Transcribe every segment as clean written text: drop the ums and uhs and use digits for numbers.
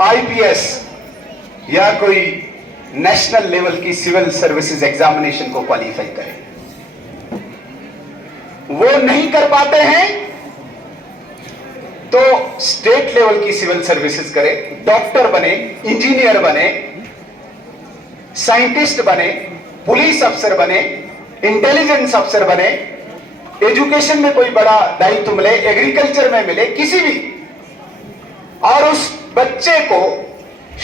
IPS या कोई national level की सिविल सर्विसेज एग्जामिनेशन को क्वालिफाई करें, वो नहीं कर पाते हैं तो स्टेट लेवल की सिविल सर्विसेज करें, डॉक्टर बने, इंजीनियर बने, साइंटिस्ट बने, पुलिस अफसर बने, इंटेलिजेंस अफसर बने, एजुकेशन में कोई बड़ा दायित्व मिले, एग्रीकल्चर में मिले, किसी भी, और उस बच्चे को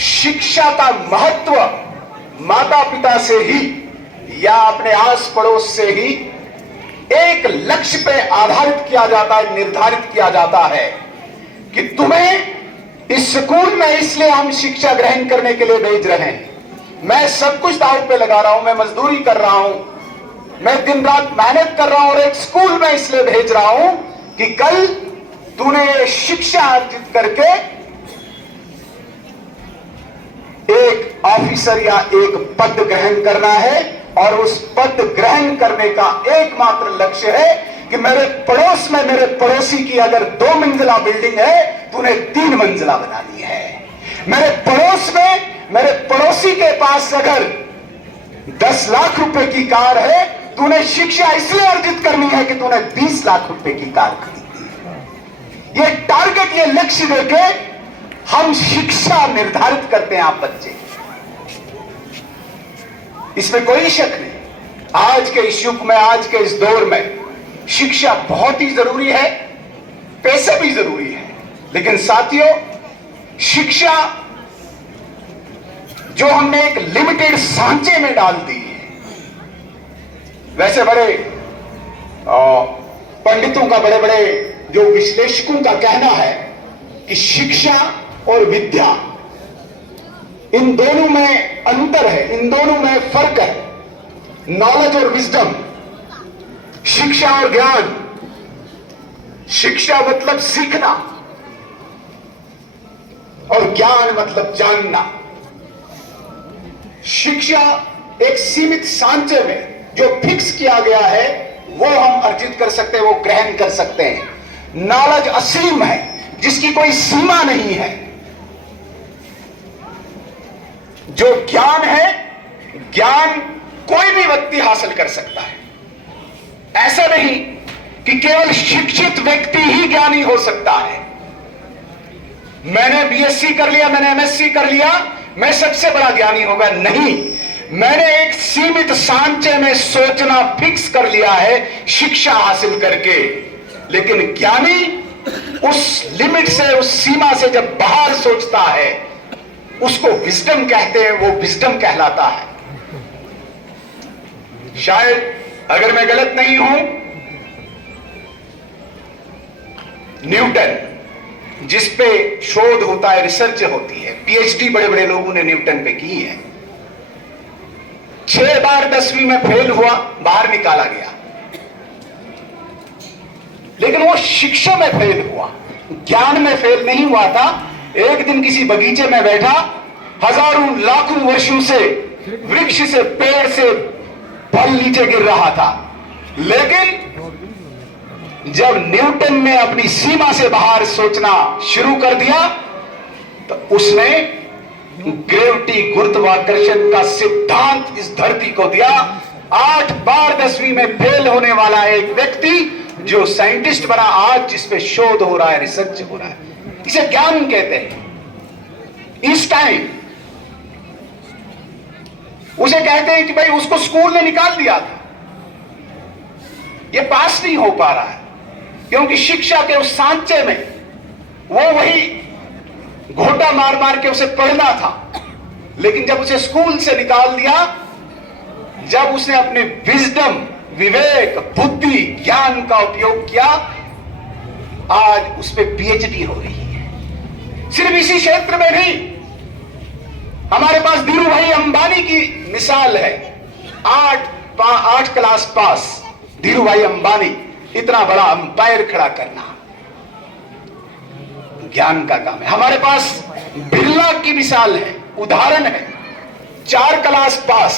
शिक्षा का महत्व माता पिता से ही या अपने आस पड़ोस से ही एक लक्ष्य पे आधारित किया जाता है, निर्धारित किया जाता है कि तुम्हें इस स्कूल में इसलिए हम शिक्षा ग्रहण करने के लिए भेज रहे हैं, मैं सब कुछ दांव पे लगा रहा हूं, मैं मजदूरी कर रहा हूं, मैं दिन रात मेहनत कर रहा हूं और एक स्कूल में इसलिए भेज रहा हूं कि कल तूने शिक्षा अर्जित करके एक ऑफिसर या एक पद ग्रहण करना है, और उस पद ग्रहण करने का एकमात्र लक्ष्य है कि मेरे पड़ोस में मेरे पड़ोसी की अगर 2 मंजिला बिल्डिंग है, तूने 3 मंजिला बनानी है। मेरे पड़ोस में मेरे पड़ोसी के पास अगर 10 लाख रुपए की कार है, तूने शिक्षा इसलिए अर्जित करनी है कि तूने 20 लाख रुपए की कार खरीदी है। ये टारगेट, ये लक्ष्य देके हम शिक्षा निर्धारित करते हैं आप बच्चे, इसमें कोई शक नहीं। आज के इस युग में, आज के इस दौर में शिक्षा बहुत ही जरूरी है, पैसे भी जरूरी है, लेकिन साथियों शिक्षा जो हमने एक लिमिटेड सांचे में डाल दी है, वैसे बड़े पंडितों का, बड़े बड़े जो विश्लेषकों का कहना है कि शिक्षा और विद्या, इन दोनों में अंतर है, इन दोनों में फर्क है। नॉलेज और विजडम, शिक्षा और ज्ञान। शिक्षा मतलब सीखना और ज्ञान मतलब जानना। शिक्षा एक सीमित सांचे में जो फिक्स किया गया है वो हम अर्जित कर सकते हैं, वो ग्रहण कर सकते हैं। नॉलेज असीम है, जिसकी कोई सीमा नहीं है। जो ज्ञान है, ज्ञान कोई भी व्यक्ति हासिल कर सकता है। ऐसा नहीं कि केवल शिक्षित व्यक्ति ही ज्ञानी हो सकता है। मैंने बीएससी कर लिया, मैंने एमएससी कर लिया, मैं सबसे बड़ा ज्ञानी होगा, नहीं। मैंने एक सीमित सांचे में सोचना फिक्स कर लिया है शिक्षा हासिल करके। लेकिन ज्ञानी उस लिमिट से, उस सीमा से जब बाहर सोचता है, उसको विजडम कहते हैं, वो विजडम कहलाता है। शायद अगर मैं गलत नहीं हूं, न्यूटन, जिस पे शोध होता है, रिसर्च होती है, पीएचडी बड़े बड़े लोगों ने न्यूटन पे की है, 6 बार 10वीं में फेल हुआ, बाहर निकाला गया। लेकिन वो शिक्षा में फेल हुआ, ज्ञान में फेल नहीं हुआ था। एक दिन किसी बगीचे में बैठा, हजारों लाखों वर्षों से वृक्ष से, पेड़ से फल नीचे गिर रहा था, लेकिन जब न्यूटन ने अपनी सीमा से बाहर सोचना शुरू कर दिया तो उसने ग्रेविटी, गुरुत्वाकर्षण का सिद्धांत इस धरती को दिया। 8 बार 10वीं में फेल होने वाला एक व्यक्ति जो साइंटिस्ट बना, आज जिस पे शोध हो रहा है, रिसर्च हो रहा है, इसे ज्ञान कहते हैं। इस टाइम उसे कहते हैं कि भाई उसको स्कूल ने निकाल दिया था, ये पास नहीं हो पा रहा है, क्योंकि शिक्षा के उस सांचे में वो वही घोटा मार मार के उसे पढ़ना था। लेकिन जब उसे स्कूल से निकाल दिया, जब उसने अपने विजडम, विवेक, बुद्धि, ज्ञान का उपयोग किया, आज उस पर पीएचडी हो रही है। सिर्फ इसी क्षेत्र में नहीं, हमारे पास धीरू भाई अंबानी की मिसाल है। 8 क्लास पास धीरू भाई अंबानी, इतना बड़ा अंपायर खड़ा करना ज्ञान का काम है। हमारे पास बिरला की मिसाल है, उदाहरण है। 4 क्लास पास,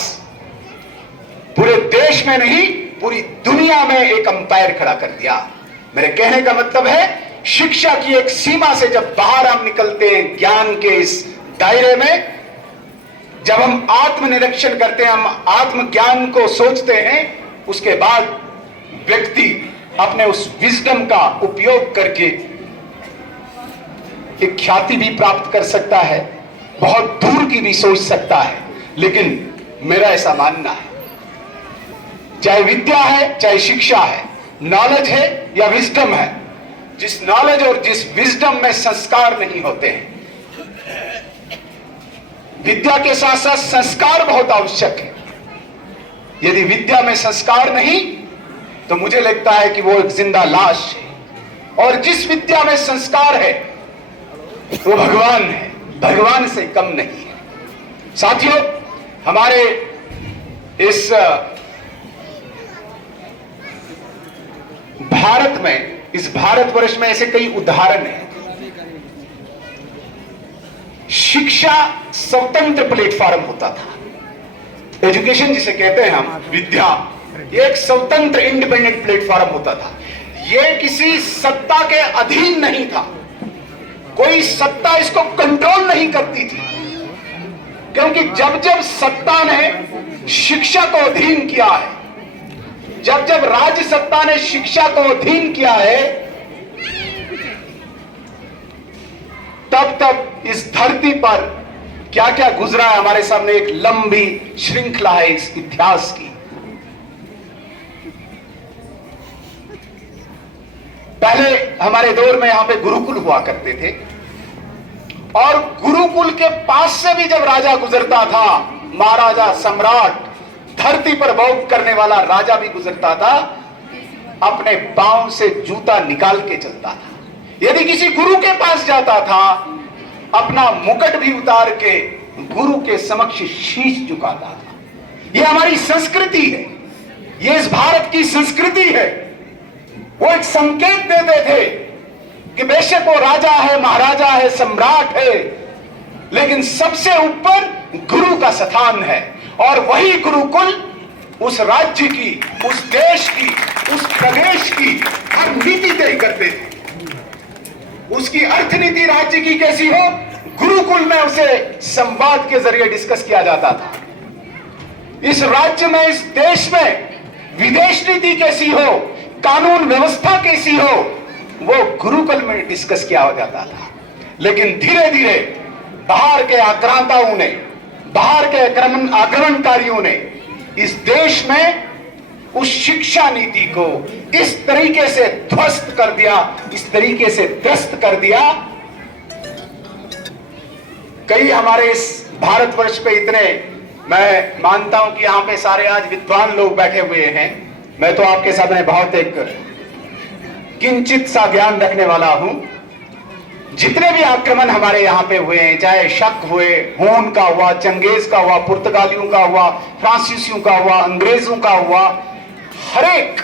पूरे देश में नहीं पूरी दुनिया में एक अंपायर खड़ा कर दिया। मेरे कहने का मतलब है शिक्षा की एक सीमा से जब बाहर हम निकलते हैं, ज्ञान के इस दायरे में, जब हम आत्मनिरीक्षण करते हैं, हम आत्मज्ञान को सोचते हैं, उसके बाद व्यक्ति अपने उस विजडम का उपयोग करके एक ख्याति भी प्राप्त कर सकता है, बहुत दूर की भी सोच सकता है। लेकिन मेरा ऐसा मानना है, चाहे विद्या है चाहे शिक्षा है, नॉलेज है या विजडम है, जिस नॉलेज और जिस विजडम में संस्कार नहीं होते हैं, विद्या के साथ साथ संस्कार बहुत आवश्यक है। यदि विद्या में संस्कार नहीं तो मुझे लगता है कि वो एक जिंदा लाश है। और जिस विद्या में संस्कार है वो भगवान है, भगवान से कम नहीं है। साथियों, हमारे इस भारत में, इस भारतवर्ष में ऐसे कई उदाहरण हैं। शिक्षा स्वतंत्र प्लेटफॉर्म होता था, एजुकेशन जिसे कहते हैं हम, विद्या, ये एक स्वतंत्र इंडिपेंडेंट प्लेटफॉर्म होता था। ये किसी सत्ता के अधीन नहीं था, कोई सत्ता इसको कंट्रोल नहीं करती थी, क्योंकि जब जब सत्ता ने शिक्षा को अधीन किया है, जब जब राज्य सत्ता ने शिक्षा को अधीन किया है, तब तब इस धरती पर क्या क्या गुजरा है हमारे सामने एक लंबी श्रृंखला है इस इतिहास की। पहले हमारे दौर में यहां पे गुरुकुल हुआ करते थे, और गुरुकुल के पास से भी जब राजा गुजरता था, महाराजा, सम्राट, धरती पर भोग करने वाला राजा भी गुजरता था, अपने पांव से जूता निकाल के चलता था। यदि किसी गुरु के पास जाता था, अपना मुकुट भी उतार के गुरु के समक्ष शीश झुकाता था। यह हमारी संस्कृति है, यह इस भारत की संस्कृति है। वो एक संकेत देते थे कि बेशक वो राजा है, महाराजा है, सम्राट है, लेकिन सबसे ऊपर गुरु का स्थान है। और वही गुरुकुल उस राज्य की, उस देश की, उस प्रदेश की हर नीति तय करते थे। उसकी अर्थनीति राज्य की कैसी हो, गुरुकुल में उसे संवाद के जरिए डिस्कस किया जाता था। इस राज्य में, इस देश में विदेश नीति कैसी हो, कानून व्यवस्था कैसी हो, वो गुरुकुल में डिस्कस किया जाता था। लेकिन धीरे धीरे बाहर के आक्रांताओं ने, बाहर के आक्रमणकारियों ने इस देश में उस शिक्षा नीति को इस तरीके से ध्वस्त कर दिया, इस तरीके से त्रस्त कर दिया। कई हमारे इस भारतवर्ष पे इतने, मैं मानता हूं कि यहां पे सारे आज विद्वान लोग बैठे हुए हैं। मैं तो आपके सामने बहुत एक किंचित सा ज्ञान रखने वाला हूं। जितने भी आक्रमण हमारे यहां पे हुए हैं, चाहे शक हुए, हून का हुआ, चंगेज का हुआ, पुर्तगालियों का हुआ, फ्रांसीसियों का हुआ, अंग्रेजों का हुआ, हर एक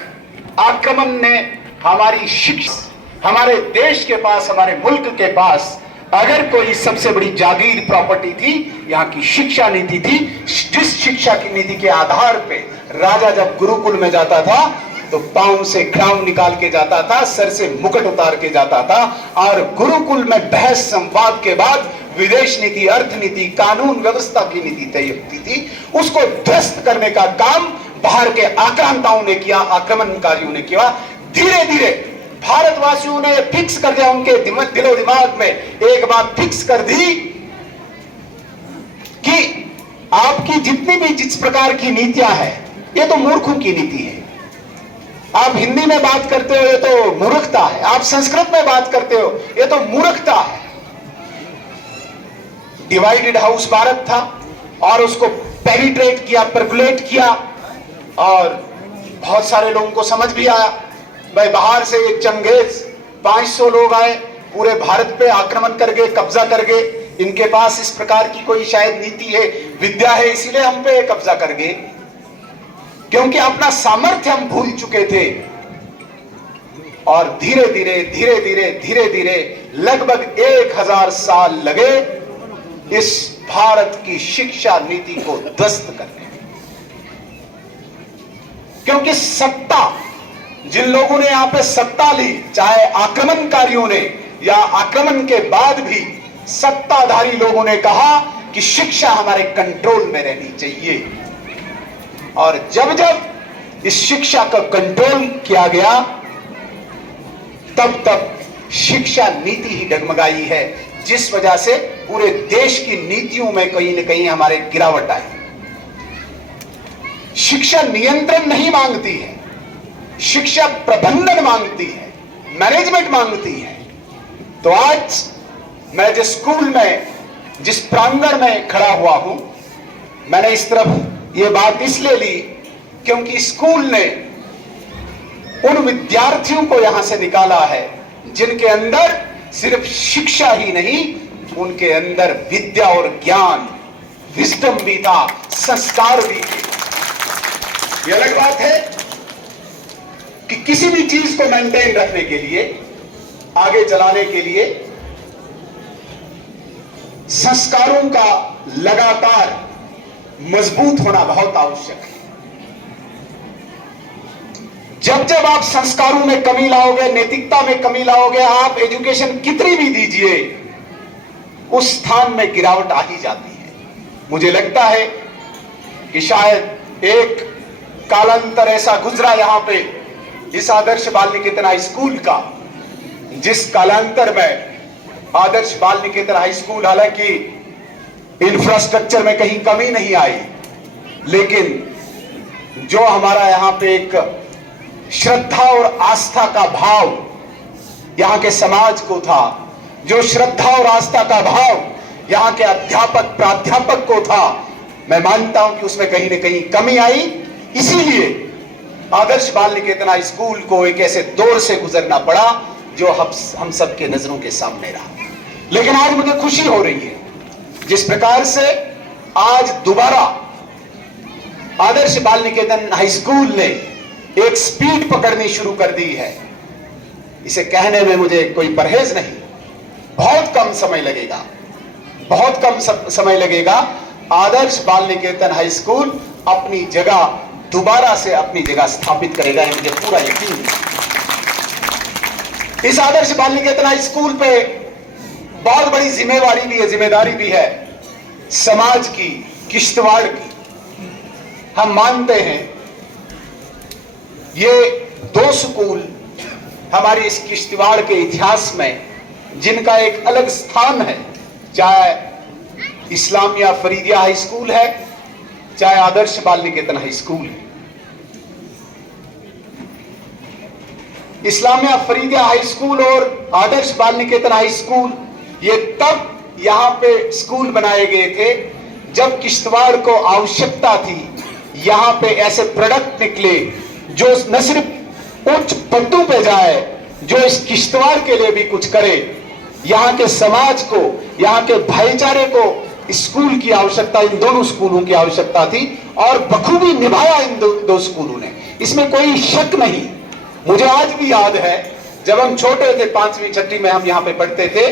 आक्रमण ने हमारी शिक्षा, हमारे देश के पास, हमारे मुल्क के पास अगर कोई सबसे बड़ी जागीर प्रॉपर्टी थी, यहाँ की शिक्षा नीति थी। जिस शिक्षा की नीति के आधार पे राजा जब गुरुकुल में जाता था तो पांव से क्राउन निकाल के जाता था, सर से मुकुट उतार के जाता था, और गुरुकुल में बहस संवाद के बाद विदेश नीति, अर्थनीति, कानून व्यवस्था की नीति तय होती थी। उसको ध्वस्त करने का काम बाहर के आक्रांताओं ने किया, आक्रमणकारियों ने किया। धीरे धीरे भारतवासियों ने फिक्स कर दिया, उनके दिलो दिमाग में एक बात फिक्स कर दी कि आपकी जितनी भी जिस प्रकार की नीतियां हैं, ये तो मूर्खों की नीति है। आप हिंदी में बात करते हो, ये तो मूर्खता है। आप संस्कृत में बात करते हो, ये तो मूर्खता है। डिवाइडेड हाउस भारत था, और उसको पेनिट्रेट किया, परकुलेट किया, और बहुत सारे लोगों को समझ भी आया। भाई, बाहर से एक चंगेज 500 लोग आए, पूरे भारत पे आक्रमण कर गए, कब्जा कर गए। इनके पास इस प्रकार की कोई शायद नीति है, विद्या है, इसीलिए हम पे कब्जा कर गए, क्योंकि अपना सामर्थ्य हम भूल चुके थे। और धीरे धीरे धीरे धीरे धीरे धीरे लगभग 1000 साल लगे इस भारत की शिक्षा नीति को ध्वस्त करने में, क्योंकि सत्ता जिन लोगों ने यहां पे सत्ता ली, चाहे आक्रमणकारियों ने या आक्रमण के बाद भी सत्ताधारी लोगों ने कहा कि शिक्षा हमारे कंट्रोल में रहनी चाहिए। और जब जब इस शिक्षा का कंट्रोल किया गया, तब तब शिक्षा नीति ही डगमगाई है, जिस वजह से पूरे देश की नीतियों में कहीं न कहीं हमारे गिरावट आई। शिक्षा नियंत्रण नहीं मांगती है, शिक्षा प्रबंधन मांगती है, मैनेजमेंट मांगती है। तो आज मैं जिस स्कूल में, जिस प्रांगण में खड़ा हुआ हूं, मैंने इस तरफ ये बात इसलिए ली क्योंकि स्कूल ने उन विद्यार्थियों को यहां से निकाला है जिनके अंदर सिर्फ शिक्षा ही नहीं, उनके अंदर विद्या और ज्ञान, विजडम भी था, संस्कार भी थे। ये अलग बात है कि किसी भी चीज को मेंटेन रखने के लिए, आगे चलाने के लिए संस्कारों का लगातार मजबूत होना बहुत आवश्यक है। जब जब आप संस्कारों में कमी लाओगे, नैतिकता में कमी लाओगे, आप एजुकेशन कितनी भी दीजिए, उस स्थान में गिरावट आ ही जाती है। मुझे लगता है कि शायद एक कालांतर ऐसा गुजरा यहां पे इस आदर्श बाल निकेतन हाई स्कूल का, जिस कालांतर में आदर्श बाल निकेतन हाई स्कूल, हालांकि इंफ्रास्ट्रक्चर में कहीं कमी नहीं आई, लेकिन जो हमारा यहां पे एक श्रद्धा और आस्था का भाव यहां के समाज को था, जो श्रद्धा और आस्था का भाव यहां के अध्यापक प्राध्यापक को था, मैं मानता हूं कि उसमें कहीं न कहीं कमी आई। इसीलिए आदर्श बाल निकेतन हाई स्कूल को एक ऐसे दौर से गुजरना पड़ा जो हम सबके नजरों के सामने रहा। लेकिन आज मुझे खुशी हो रही है जिस प्रकार से आज दोबारा आदर्श बाल निकेतन हाई स्कूल ने एक स्पीड पकड़नी शुरू कर दी है। इसे कहने में मुझे कोई परहेज नहीं, बहुत कम समय लगेगा, बहुत कम समय लगेगा। आदर्श बाल निकेतन हाई स्कूल अपनी जगह दोबारा से अपनी जगह स्थापित करेगा, ये मुझे पूरा यकीन है। इस आदर्श बाल निकेतन हाई स्कूल पे बहुत बड़ी जिम्मेवारी भी है, जिम्मेदारी भी है समाज की, किश्तवाड़ की। हम मानते हैं ये दो स्कूल हमारी इस किश्तवाड़ के इतिहास में जिनका एक अलग स्थान है, चाहे इस्लामिया फरीदिया हाई स्कूल है, चाहे आदर्श बाल निकेतन हाई स्कूल है। इस्लामिया फरीदिया हाई स्कूल और आदर्श बाल निकेतन हाई स्कूल ये तब यहां पे स्कूल बनाए गए थे जब किश्तवाड़ को आवश्यकता थी यहां पे ऐसे प्रोडक्ट निकले जो न सिर्फ उच्च पदों पे जाए, जो इस किश्तवाड़ के लिए भी कुछ करे। यहां के समाज को, यहां के भाईचारे को स्कूल की आवश्यकता, इन दोनों स्कूलों की आवश्यकता थी और बखूबी निभाया इन दो स्कूलों ने, इसमें कोई शक नहीं। मुझे आज भी याद है जब हम छोटे थे, 5वीं 6वीं में हम यहाँ पे पढ़ते थे,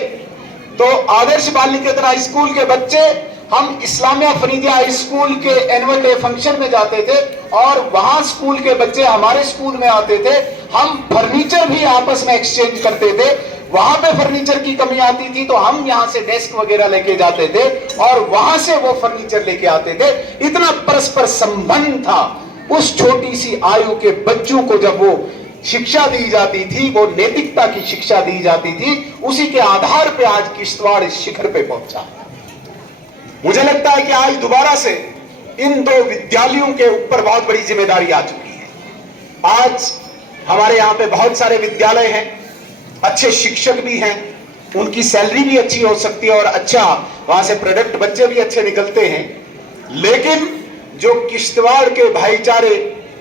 तो आदर्श बाल निकेतन हाई स्कूल के बच्चे हम इस्लामिया फरीदिया हाई स्कूल के एनुअल डे फंक्शन में जाते थे और वहां स्कूल के बच्चे हमारे स्कूल में आते थे। हम फर्नीचर भी आपस में एक्सचेंज करते थे। वहां पे फर्नीचर की कमी आती थी तो हम यहां से डेस्क वगैरह लेके जाते थे और वहां से वो फर्नीचर लेके आते थे। इतना परस्पर संबंध था। उस छोटी सी आयु के बच्चों को जब वो शिक्षा दी जाती थी, वो नैतिकता की शिक्षा दी जाती थी, उसी के आधार पे आज किश्तवाड़ इस शिखर पे पहुंचा। मुझे लगता है कि आज दोबारा से इन दो विद्यालयों के ऊपर बहुत बड़ी जिम्मेदारी आ चुकी है। आज हमारे यहाँ पे बहुत सारे विद्यालय हैं, अच्छे शिक्षक भी हैं, उनकी सैलरी भी अच्छी हो सकती है और अच्छा वहां से प्रोडक्ट बच्चे भी अच्छे निकलते हैं। लेकिन जो किश्तवाड़ के भाईचारे,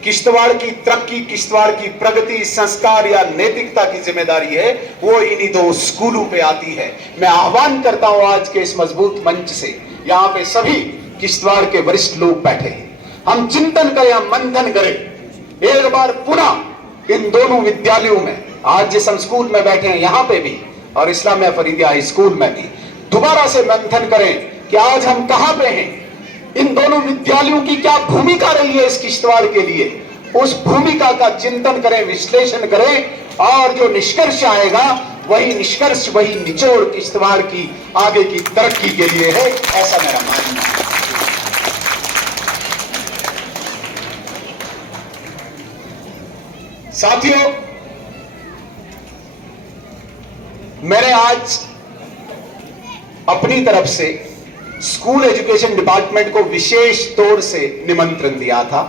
किश्तवाड़ की तरक्की, किश्तवाड़ की प्रगति, संस्कार या नैतिकता की जिम्मेदारी है, वो इन्हीं दो स्कूलों पे आती है। मैं आह्वान करता हूं आज के इस मजबूत मंच से, यहाँ पे सभी किश्तवाड़ के वरिष्ठ लोग बैठे हैं, हम चिंतन करें, हम मंथन करें एक बार पुनः इन दोनों विद्यालयों में, आज जिस हम स्कूल में बैठे हैं यहाँ पे भी और इस्लामिया फरीदिया हाई स्कूल में भी, दोबारा से मंथन करें कि आज हम कहां पे हैं, इन दोनों विद्यालयों की क्या भूमिका रही है इस किश्तवाड़ के लिए, उस भूमिका का चिंतन करें, विश्लेषण करें और जो निष्कर्ष आएगा वही निष्कर्ष, वही निचोड़ किश्तवाड़ की आगे की तरक्की के लिए है, ऐसा मेरा मानना है। साथियों, मैंने आज अपनी तरफ से स्कूल एजुकेशन डिपार्टमेंट को विशेष तौर से निमंत्रण दिया था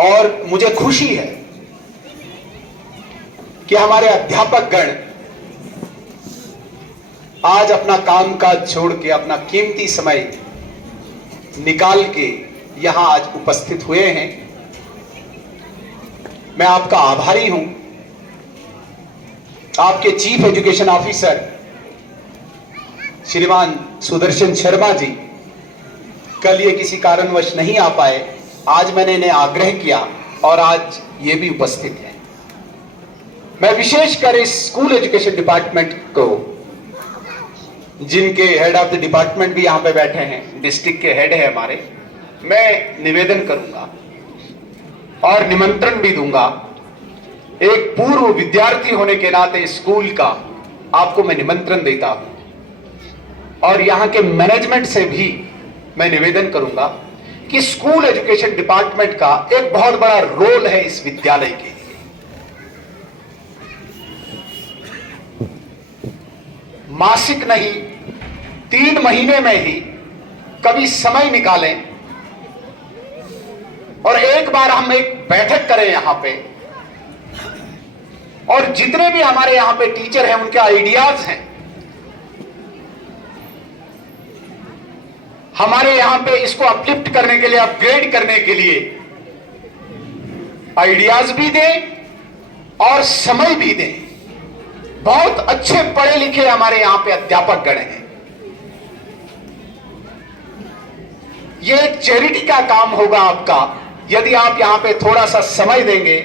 और मुझे खुशी है कि हमारे अध्यापक गण आज अपना कामकाज छोड़ के, अपना कीमती समय निकाल के यहां आज उपस्थित हुए हैं। मैं आपका आभारी हूं। आपके चीफ एजुकेशन ऑफिसर श्रीमान सुदर्शन शर्मा जी कल ये किसी कारणवश नहीं आ पाए। आज मैंने इन्हें आग्रह किया और आज ये भी उपस्थित हैं। मैं विशेषकर इस स्कूल एजुकेशन डिपार्टमेंट को, जिनके हेड ऑफ द डिपार्टमेंट भी यहां पे बैठे हैं, डिस्ट्रिक्ट के हेड है हमारे, मैं निवेदन करूंगा और निमंत्रण भी दूंगा। एक पूर्व विद्यार्थी होने के नाते स्कूल का आपको मैं निमंत्रण देता हूं और यहां के मैनेजमेंट से भी मैं निवेदन करूंगा कि स्कूल एजुकेशन डिपार्टमेंट का एक बहुत बड़ा रोल है इस विद्यालय के लिए। मासिक नहीं, 3 महीने में ही कभी समय निकालें और एक बार हम एक बैठक करें यहां पे, और जितने भी हमारे यहां पे टीचर हैं उनके आइडियाज हैं, हमारे यहां पे इसको अपलिफ्ट करने के लिए, अपग्रेड करने के लिए आइडियाज भी दें और समय भी दें। बहुत अच्छे पढ़े लिखे हमारे यहां पे अध्यापक गण हैं। ये एक चैरिटी का काम होगा आपका यदि आप यहां पे थोड़ा सा समय देंगे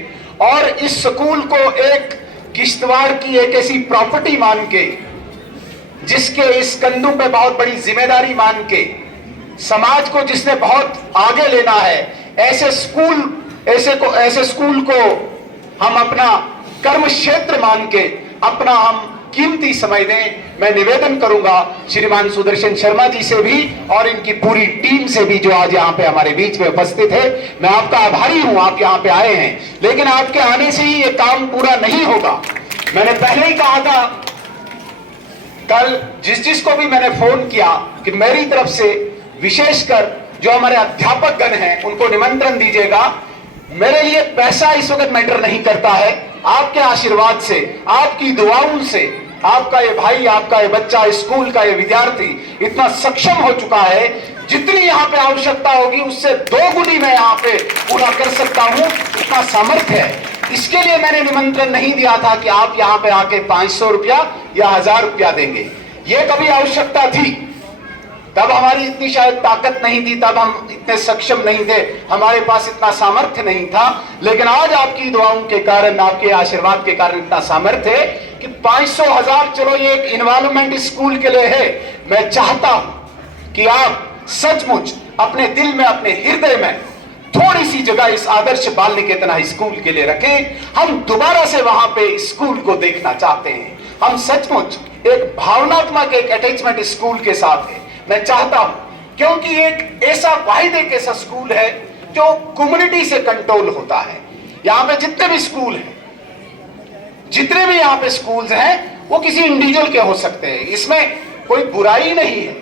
और इस स्कूल को एक किश्तवाड़ की एक ऐसी प्रॉपर्टी मान के, जिसके इस कंधों पे बहुत बड़ी जिम्मेदारी मान के, समाज को जिसने बहुत आगे लेना है, ऐसे स्कूल को हम अपना कर्म क्षेत्र मान के अपना हम कीमती समय दें। मैं निवेदन करूंगा श्रीमान सुदर्शन शर्मा जी से भी और इनकी पूरी टीम से भी जो आज यहाँ पे हमारे बीच में उपस्थित है। मैं आपका आभारी हूं, आप यहाँ पे आए हैं, लेकिन आपके आने से ही ये काम पूरा नहीं होगा। मैंने पहले ही कहा था, कल जिसको भी मैंने फोन किया कि मेरी तरफ से विशेषकर जो हमारे अध्यापक गण हैं उनको निमंत्रण दीजिएगा। मेरे लिए पैसा इस वक्त मैटर नहीं करता है। आपके आशीर्वाद से, आपकी दुआओं से, आपका ये भाई, आपका ये बच्चा, स्कूल का ये विद्यार्थी इतना सक्षम हो चुका है, जितनी यहाँ पे आवश्यकता होगी उससे 2 गुनी मैं यहाँ पे पूरा कर सकता हूँ, इतना सामर्थ्य है। इसके लिए मैंने निमंत्रण नहीं दिया था कि आप यहाँ पे आके 500 रुपया या 1000 रुपया देंगे। ये कभी आवश्यकता थी, तब हमारी इतनी शायद ताकत नहीं थी, तब हम इतने सक्षम नहीं थे, हमारे पास इतना सामर्थ्य नहीं था। लेकिन आज आपकी दुआओं के कारण, आपके आशीर्वाद के कारण इतना सामर्थ्य है कि 500, 1000, चलो ये एक इन्वॉल्वमेंट स्कूल के लिए है। मैं चाहता हूं कि आप सचमुच अपने दिल में, अपने हृदय में थोड़ी सी जगह इस आदर्श बाल निकेतन हाई स्कूल के लिए रखें। हम दोबारा से वहां पे स्कूल को देखना चाहते हैं। हम सचमुच एक भावनात्मक एक अटैचमेंट स्कूल के साथ है। मैं चाहता हूं, क्योंकि एक ऐसा वाहिद एक ऐसा स्कूल है जो कम्युनिटी से कंट्रोल होता है। यहां पे जितने भी स्कूल हैं, जितने भी यहां पे स्कूल्स हैं, वो किसी इंडिविजुअल के हो सकते हैं, इसमें कोई बुराई नहीं है।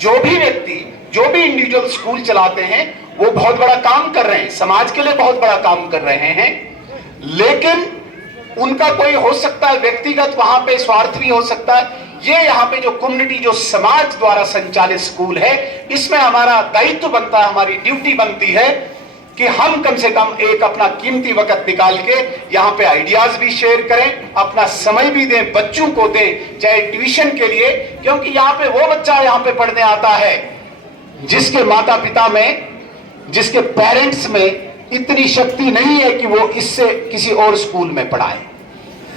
जो भी व्यक्ति, जो भी इंडिविजुअल स्कूल चलाते हैं वो बहुत बड़ा काम कर रहे हैं, समाज के लिए बहुत बड़ा काम कर रहे हैं, लेकिन उनका कोई हो सकता है व्यक्तिगत वहां पे स्वार्थ भी हो सकता है। ये यहाँ पे जो कम्युनिटी, जो समाज द्वारा संचालित स्कूल है, इसमें हमारा दायित्व बनता है, हमारी ड्यूटी बनती है कि हम कम से कम एक अपना कीमती वक्त निकाल के यहाँ पे आइडियाज भी शेयर करें, अपना समय भी दें, बच्चों को दें, चाहे ट्यूशन के लिए, क्योंकि यहाँ पे वो बच्चा यहाँ पे पढ़ने आता है जिसके माता पिता में, जिसके पेरेंट्स में इतनी शक्ति नहीं है कि वो इससे किसी और स्कूल में पढ़ाए।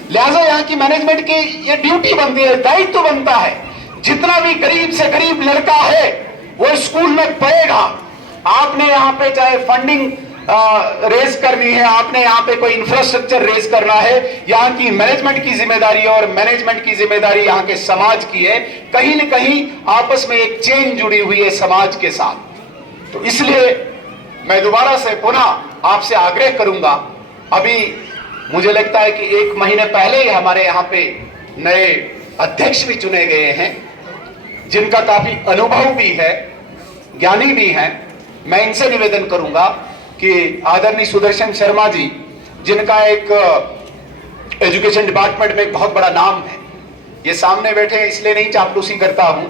लिहाजा यहाँ की मैनेजमेंट की ये ड्यूटी बनती है, दायित्व बनता है, जितना भी गरीब से गरीब लड़का है वो स्कूल में पढ़ेगा, आपने यहाँ पे चाहे फंडिंग रेज करनी है, आपने यहाँ पे कोई इंफ्रास्ट्रक्चर रेज करना है, यहाँ की मैनेजमेंट की जिम्मेदारी और मैनेजमेंट की जिम्मेदारी यहाँ के समाज की है। कहीं न कहीं आपस में एक चेन जुड़ी हुई है समाज के साथ। तो इसलिए मैं दोबारा से पुनः आपसे आग्रह करूंगा, अभी मुझे लगता है कि 1 महीने पहले ही हमारे यहाँ पे नए अध्यक्ष भी चुने गए हैं, जिनका काफी अनुभव भी है, ज्ञानी भी हैं। मैं इनसे निवेदन करूंगा कि आदरणीय सुदर्शन शर्मा जी, जिनका एक एजुकेशन डिपार्टमेंट में एक बहुत बड़ा नाम है, ये सामने बैठे हैं इसलिए नहीं चापलूसी करता हूं,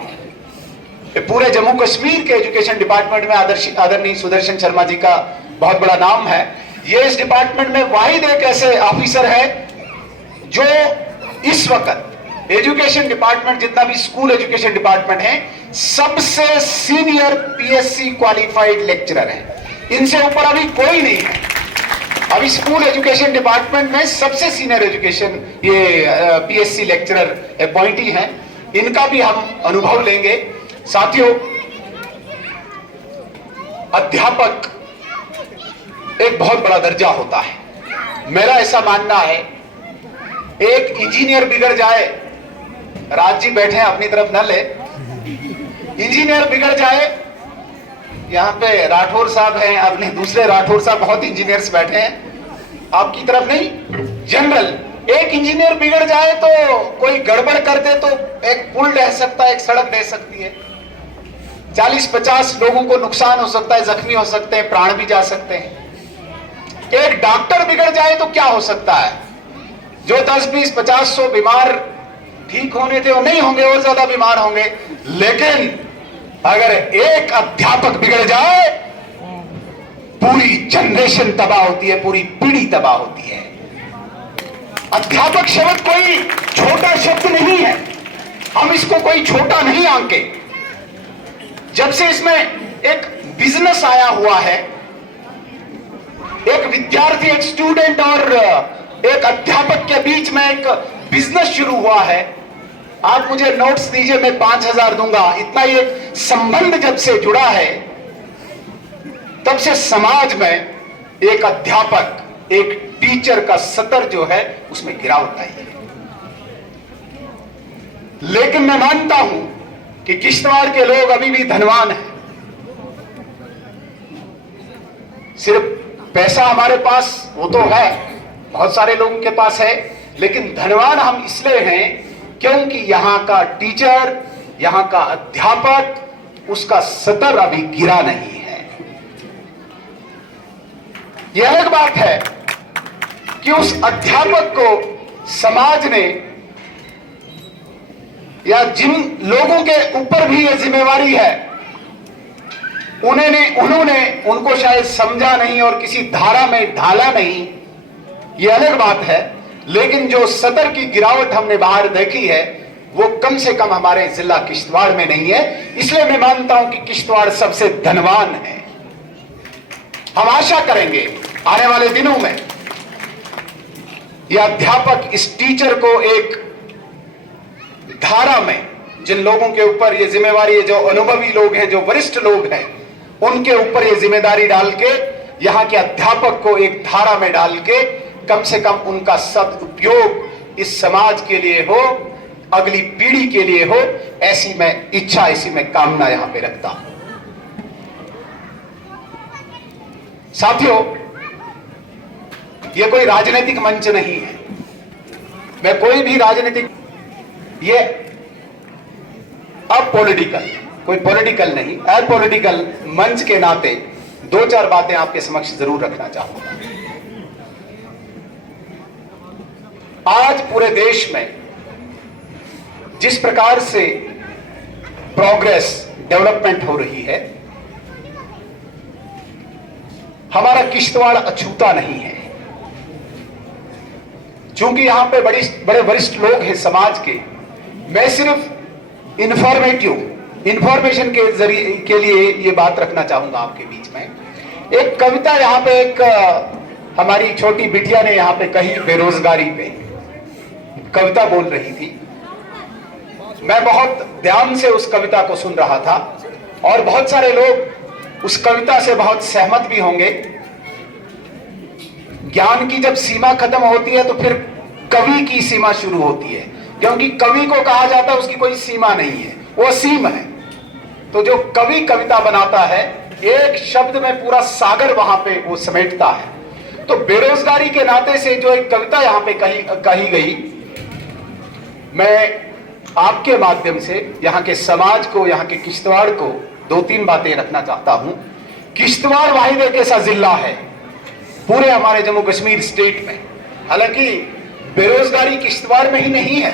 पूरे जम्मू कश्मीर के एजुकेशन डिपार्टमेंट में आदरणीय सुदर्शन शर्मा जी का बहुत बड़ा नाम है। ये इस डिपार्टमेंट में वाहिद एक ऐसे ऑफिसर है जो इस वक्त एजुकेशन डिपार्टमेंट, जितना भी स्कूल एजुकेशन डिपार्टमेंट है, सबसे सीनियर पीएससी क्वालिफाइड लेक्चरर है। इनसे ऊपर अभी कोई नहीं है। अभी स्कूल एजुकेशन डिपार्टमेंट में सबसे सीनियर एजुकेशन ये पीएससी लेक्चरर अपॉइंटी हैं। इनका भी हम अनुभव लेंगे। साथियों, अध्यापक एक बहुत बड़ा दर्जा होता है। मेरा ऐसा मानना है, एक इंजीनियर बिगड़ जाए, राज जी बैठे हैं अपनी तरफ न ले, इंजीनियर बिगड़ जाए, यहाँ पे राठौर साहब हैं, अपने दूसरे राठौर साहब, बहुत इंजीनियर्स बैठे हैं आपकी तरफ नहीं, जनरल, एक इंजीनियर बिगड़ जाए तो कोई गड़बड़ कर दे तो एक पुल ढह सकता है, एक सड़क ढह सकती है, 40-50 लोगों को नुकसान हो सकता है, जख्मी हो सकते हैं, प्राण भी जा सकते हैं। एक डॉक्टर बिगड़ जाए तो क्या हो सकता है, जो 10-20-50-100 बीमार ठीक होने थे वो नहीं होंगे, और ज्यादा बीमार होंगे। लेकिन अगर एक अध्यापक बिगड़ जाए, पूरी जनरेशन तबाह होती है, पूरी पीढ़ी तबाह होती है। अध्यापक शब्द कोई छोटा शब्द नहीं है, हम इसको कोई छोटा नहीं आंके। जब से इसमें एक बिजनेस आया हुआ है, एक विद्यार्थी, एक स्टूडेंट और एक अध्यापक के बीच में एक बिजनेस शुरू हुआ है। आप मुझे नोट्स दीजिए, मैं 5000 दूंगा। इतना ही एक संबंध जब से जुड़ा है, तब से समाज में एक अध्यापक, एक टीचर का स्तर जो है उसमें गिरावट आई है। लेकिन मैं मानता हूं कि किश्तवाड़ के लोग अभी भी धनवान हैं। सिर्फ पैसा हमारे पास वो तो है, बहुत सारे लोगों के पास है, लेकिन धनवान हम इसलिए हैं क्योंकि यहां का टीचर, यहां का अध्यापक, उसका स्तर अभी गिरा नहीं है। यह अलग बात है कि उस अध्यापक को समाज ने, या जिन लोगों के ऊपर भी यह जिम्मेवारी है, उन्होंने उनको शायद समझा नहीं और किसी धारा में ढाला नहीं, यह अलग बात है। लेकिन जो स्तर की गिरावट हमने बाहर देखी है, वो कम से कम हमारे जिला किश्तवाड़ में नहीं है। इसलिए मैं मानता हूं कि किश्तवाड़ सबसे धनवान है। हम आशा करेंगे आने वाले दिनों में यह अध्यापक इस टीचर को एक धारा में, जिन लोगों के ऊपर यह जिम्मेवारी है, जो अनुभवी लोग हैं, जो वरिष्ठ लोग हैं, उनके ऊपर यह जिम्मेदारी डाल के यहां के अध्यापक को एक धारा में डाल के कम से कम उनका सदुपयोग इस समाज के लिए हो, अगली पीढ़ी के लिए हो, ऐसी मैं इच्छा, ऐसी मैं कामना यहां पे रखता हूं। साथियों, यह कोई राजनीतिक मंच नहीं है, मैं कोई भी राजनीतिक, ये अपॉलिटिकल, कोई पॉलिटिकल नहीं, अपॉलिटिकल मंच के नाते 2-4 बातें आपके समक्ष जरूर रखना चाहूंगा। आज पूरे देश में जिस प्रकार से प्रोग्रेस, डेवलपमेंट हो रही है, हमारा किश्तवाड़ अछूता नहीं है। चूंकि यहां पे बड़े वरिष्ठ लोग हैं समाज के, मैं सिर्फ इंफॉर्मेशन के जरिए के लिए ये बात रखना चाहूंगा आपके बीच में। एक कविता यहां पे एक हमारी छोटी बिटिया ने यहां पे कही, बेरोजगारी पे कविता बोल रही थी। मैं बहुत ध्यान से उस कविता को सुन रहा था और बहुत सारे लोग उस कविता से बहुत सहमत भी होंगे। ज्ञान की जब सीमा खत्म होती है तो फिर कवि की सीमा शुरू होती है, क्योंकि कवि को कहा जाता है उसकी कोई सीमा नहीं है, वो असीम है। तो जो कवि कविता बनाता है, एक शब्द में पूरा सागर वहां पे वो समेटता है। तो बेरोजगारी के नाते से जो एक कविता यहां पे कही गई, मैं आपके माध्यम से यहां के समाज को, यहां के किश्तवाड़ को 2-3 बातें रखना चाहता हूं। किश्तवाड़ वाहिद एक ऐसा जिला है पूरे हमारे जम्मू कश्मीर स्टेट में, हालांकि बेरोजगारी किश्तवाड़ में ही नहीं है,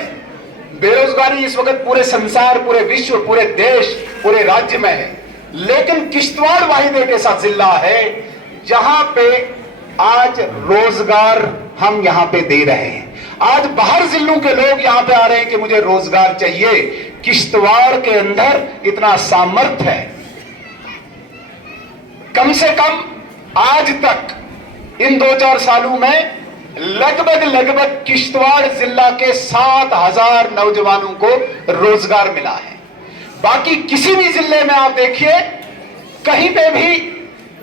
बेरोजगारी इस वक्त पूरे संसार, पूरे विश्व, पूरे देश, पूरे राज्य में है, लेकिन किश्तवाड़ वाहिद एक ऐसा जिला है जहां पे आज रोजगार हम यहां पे दे रहे हैं। आज बाहर जिलों के लोग यहां पे आ रहे हैं कि मुझे रोजगार चाहिए। किश्तवाड़ के अंदर इतना सामर्थ्य है, कम से कम आज तक इन 2-4 सालों में लगभग किश्तवाड़ जिला के 7,000 नौजवानों को रोजगार मिला है। बाकी किसी भी जिले में आप देखिए, कहीं पे भी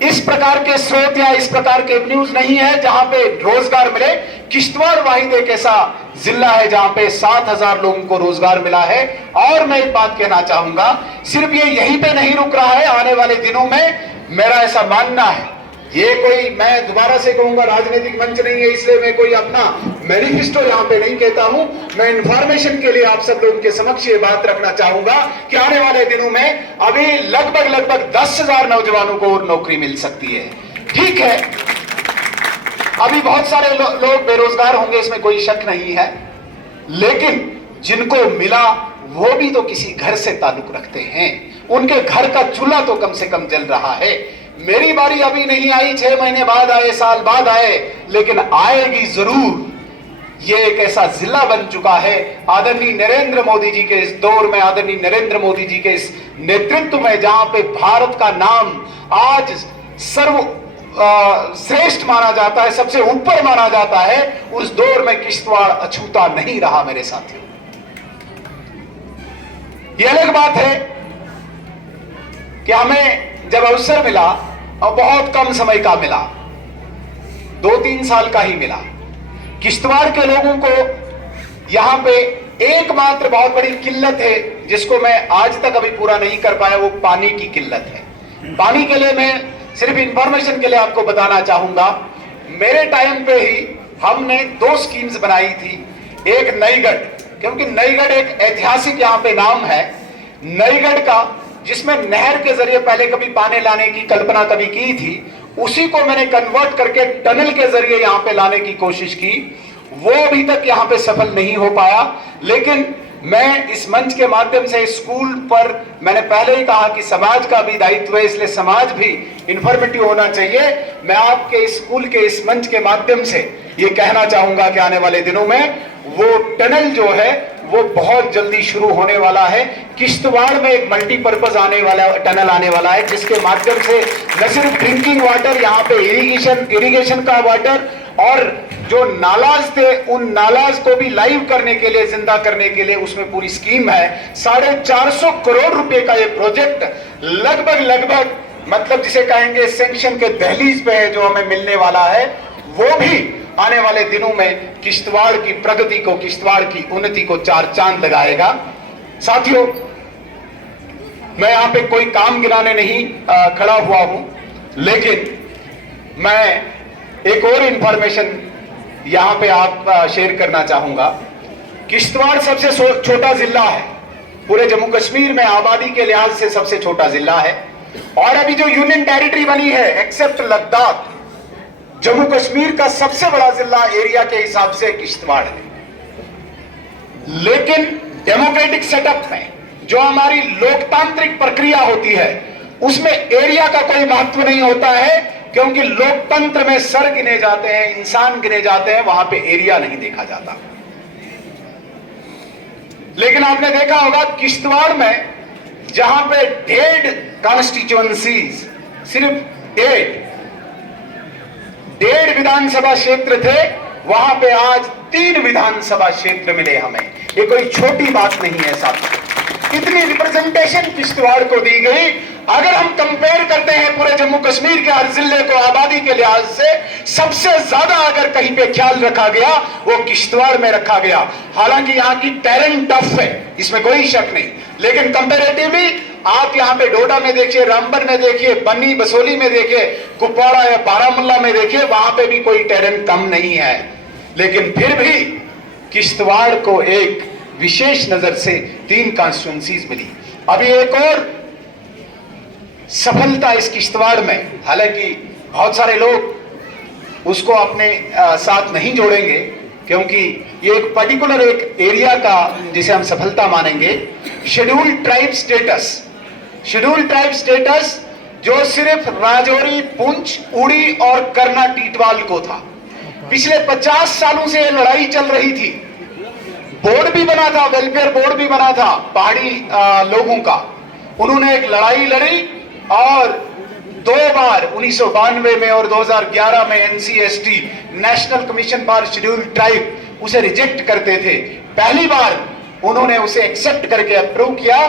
इस प्रकार के स्रोत या इस प्रकार के न्यूज नहीं है जहां पे रोजगार मिले। किश्तवाड़ वाहिद एक ऐसा जिला है जहां पे 7,000 लोगों को रोजगार मिला है। और मैं एक बात कहना चाहूंगा, सिर्फ ये यहीं पे नहीं रुक रहा है, आने वाले दिनों में मेरा ऐसा मानना है, ये कोई, मैं दोबारा से कहूंगा, राजनीतिक मंच नहीं है, इसलिए मैं कोई अपना मैनिफेस्टो यहां पे नहीं कहता हूं। मैं इंफॉर्मेशन के लिए आप सब लोगों के समक्ष ये बात रखना चाहूंगा कि आने वाले दिनों में अभी लगभग 10,000 नौजवानों को और नौकरी मिल सकती है। ठीक है, अभी बहुत सारे लोग बेरोजगार होंगे, इसमें कोई शक नहीं है, लेकिन जिनको मिला वो भी तो किसी घर से ताल्लुक रखते हैं, उनके घर का चूल्हा तो कम से कम जल रहा है। मेरी बारी अभी नहीं आई, 6 महीने बाद आए, साल बाद आए, लेकिन आएगी जरूर। ये एक ऐसा जिला बन चुका है आदरणीय नरेंद्र मोदी जी के इस दौर में, आदरणीय नरेंद्र मोदी जी के इस नेतृत्व में, जहां पे भारत का नाम आज सर्व श्रेष्ठ माना जाता है, सबसे ऊपर माना जाता है, उस दौर में किश्तवाड़ अछूता नहीं रहा मेरे साथियों। यह अलग बात है कि हमें जब अवसर मिला, और बहुत कम समय का मिला, 2-3 साल का ही मिला, किश्तवाड़ के लोगों को यहां पे एकमात्र बहुत बड़ी किल्लत है जिसको मैं आज तक अभी पूरा नहीं कर पाया, वो पानी की किल्लत है। पानी के लिए मैं सिर्फ इंफॉर्मेशन के लिए आपको बताना चाहूंगा, मेरे टाइम पे ही हमने 2 स्कीम्स बनाई थी। एक नईगढ़, क्योंकि नईगढ़ एक ऐतिहासिक यहां पे नाम है, नईगढ़ का, जिसमें नहर के जरिए पहले कभी पानी लाने की कल्पना कभी की थी, उसी को मैंने कन्वर्ट करके टनल के जरिए यहां पे लाने की कोशिश की। वो अभी तक यहां पे सफल नहीं हो पाया, लेकिन मैं इस मंच के माध्यम से स्कूल पर, मैंने पहले ही कहा कि समाज का भी दायित्व है, इसलिए समाज भी इंफॉर्मेटिव होना चाहिए। मैं आपके स्कूल के इस मंच के माध्यम से ये कहना चाहूंगा कि आने वाले दिनों में वो टनल जो है वो बहुत जल्दी शुरू होने वाला है। किश्तवाड़ में एक मल्टीपर्पज आने वाला टनल आने वाला है, जिसके माध्यम से न सिर्फ ड्रिंकिंग वाटर, यहाँ पे इरिगेशन का वाटर, और जो नालाज थे उन नालाज को भी लाइव करने के लिए, जिंदा करने के लिए उसमें पूरी स्कीम है। 450 करोड़ रुपए का ये प्रोजेक्ट लगभग मतलब जिसे कहेंगे सैंक्शन के दहलीज पे है, जो हमें मिलने वाला है, वो भी आने वाले दिनों में किश्तवाड़ की प्रगति को, किश्तवाड़ की उन्नति को 4 चांद लगाएगा। साथियों, मैं यहां पे कोई काम गिनाने नहीं खड़ा हुआ हूं, लेकिन मैं एक और इंफॉर्मेशन यहां पे आप शेयर करना चाहूंगा। किश्तवाड़ सबसे छोटा जिला है पूरे जम्मू कश्मीर में, आबादी के लिहाज से सबसे छोटा जिला है, और अभी जो यूनियन टेरिटरी बनी है एक्सेप्ट लद्दाख, जम्मू कश्मीर का सबसे बड़ा जिला एरिया के हिसाब से किश्तवाड़ है। लेकिन डेमोक्रेटिक सेटअप में जो हमारी लोकतांत्रिक प्रक्रिया होती है, उसमें एरिया का कोई महत्व नहीं होता है, क्योंकि लोकतंत्र में सर गिने जाते हैं, इंसान गिने जाते हैं, वहां पे एरिया नहीं देखा जाता। लेकिन आपने देखा होगा किश्तवाड़ में जहां पे 1.5 कॉन्स्टिट्यूएंसीज, सिर्फ 1.5 विधानसभा क्षेत्र थे, वहां पे आज 3 विधानसभा क्षेत्र मिले हमें। ये कोई छोटी बात नहीं है साथियों, इतनी रिप्रेजेंटेशन किश्तवाड़ को दी गई। अगर हम कंपेयर करते हैं पूरे जम्मू कश्मीर के हर जिले को आबादी के लिहाज से, सबसे ज्यादा अगर कहीं पे ख्याल रखा गया वो किश्तवाड़ में रखा गया। हालांकि यहाँ की टेरेन टफ है, इसमें कोई शक नहीं, लेकिन कंपेरेटिवली आप यहाँ पे डोडा में देखिए, रामबन में देखिए, बन्नी बसोली में देखिए, कुपवाड़ा या बारामुल्ला में देखिए, वहां पे भी कोई टेरेन कम नहीं है। लेकिन फिर भी किश्तवाड़ को एक विशेष नजर से 3 कॉन्स्टिट्यूंसीज मिली। अभी एक और सफलता इस किश्तवाड़ में, हालांकि बहुत सारे लोग उसको अपने साथ नहीं जोड़ेंगे, क्योंकि ये एक पर्टिकुलर एक एरिया का जिसे हम सफलता मानेंगे, scheduled tribe status. Scheduled tribe status जो सिर्फ राजौरी, पुंछ, उड़ी और करना टीटवाल को था। पिछले 50 सालों से ये लड़ाई चल रही थी। बोर्ड भी बना था, वेलफेयर बोर्ड भी बना था पहाड़ी लोगों का। उन्होंने एक लड़ाई लड़ी और 2 बार 1992 में और 2011 में NCST national commission for scheduled tribe उसे रिजेक्ट करते थे। पहली बार उन्होंने उसे एक्सेप्ट करके अप्रूव किया।